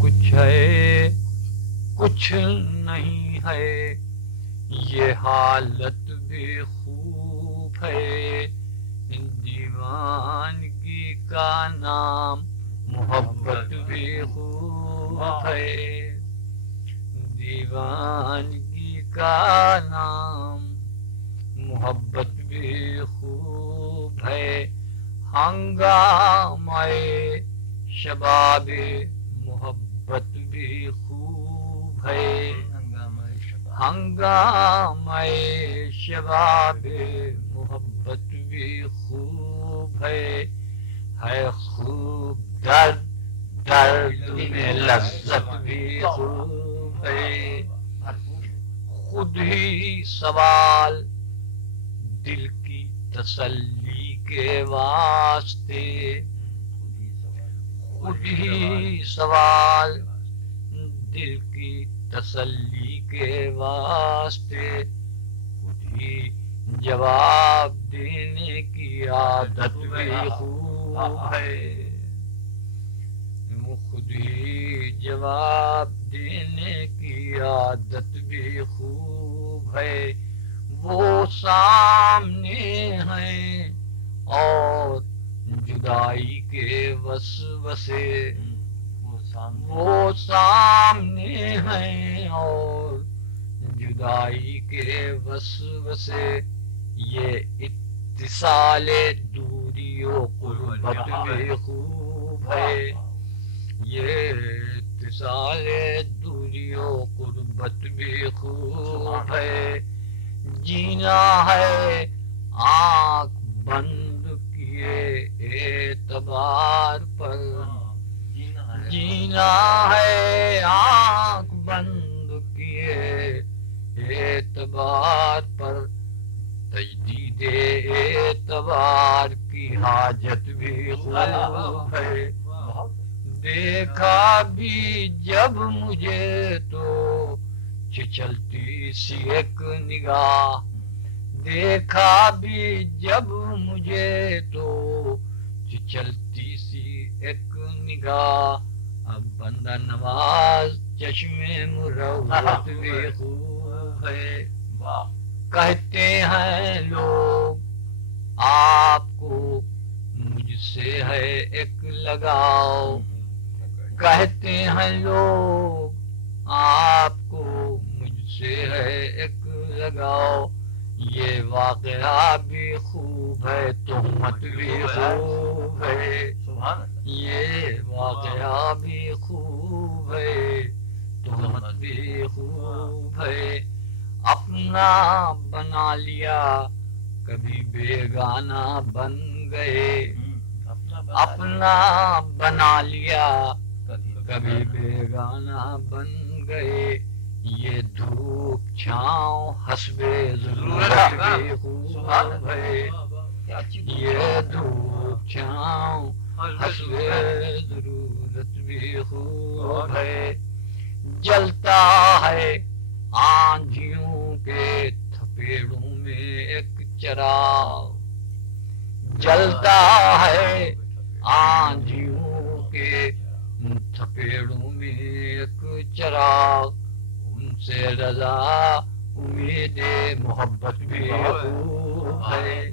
کچھ ہے کچھ نہیں ہے، یہ حالت بھی خوب ہے، دیوانگی کا نام محبت بھی خوب ہے، دیوانگی کا نام محبت بھی خوب ہے، ہنگامہ شباب محبت بھی خوب ہے، ہنگامہ شباب محبت بھی خوب ہے خوب درد درد میں لذت بھی خوب ہے، خود ہی سوال دل کی تسلی کے واسطے، خود ہی سوال دل کی تسلی کے واسطے، خود ہی جواب دینے کی عادت بھی خوب ہے، خود ہی جواب دینے کی عادت بھی خوب ہے، وہ سامنے ہیں اور جدائی کے وسوسے، وہ سامنے ہیں اور جدائی کے وسوسے، یہ اتصال دوری و قربت بھی خوب ہے، یہ اتصال دوری و قربت بھی خوب ہے، جینا ہے آنکھ بند کیے اعتبار پر، جینا ہے آنکھ بند کیے اعتبار پر، تجدید اعتبار کی حاجت بھی خوب ہے، دیکھا بھی جب مجھے تو چچلتی سی ایک نگاہ، دیکھا بھی جب مجھے تو چچلتی سی ایک نگاہ، اب بندہ نواز چشم مروت بھی خوب ہے، کہتے ہیں لوگ آپ کو مجھ سے ہے ایک لگاؤ، کہتے ہیں لوگ آپ کو مجھ سے ہے ایک لگاؤ، یہ واقعہ بھی خوب ہے تہمت بھی خوب ہے، یہ واقعہ بھی خوب ہے تہمت بھی خوب ہے، اپنا بنا لیا کبھی بیگانہ بن گئے، اپنا بنا لیا کبھی بیگانہ بن گئے، یہ دھوپ چھاؤں حسب ضرورت بھی خوب ہے، یہ دھوپ چھاؤں حسب ضرورت بھی خوب ہے، جلتا ہے آندھیوں کے تھپیڑوں میں ایک چراغ، جلتا ہے آندھیوں کے تھپیڑوں میں ایک چراغ، ان سے رضا امید محبت بھی خوب ہے۔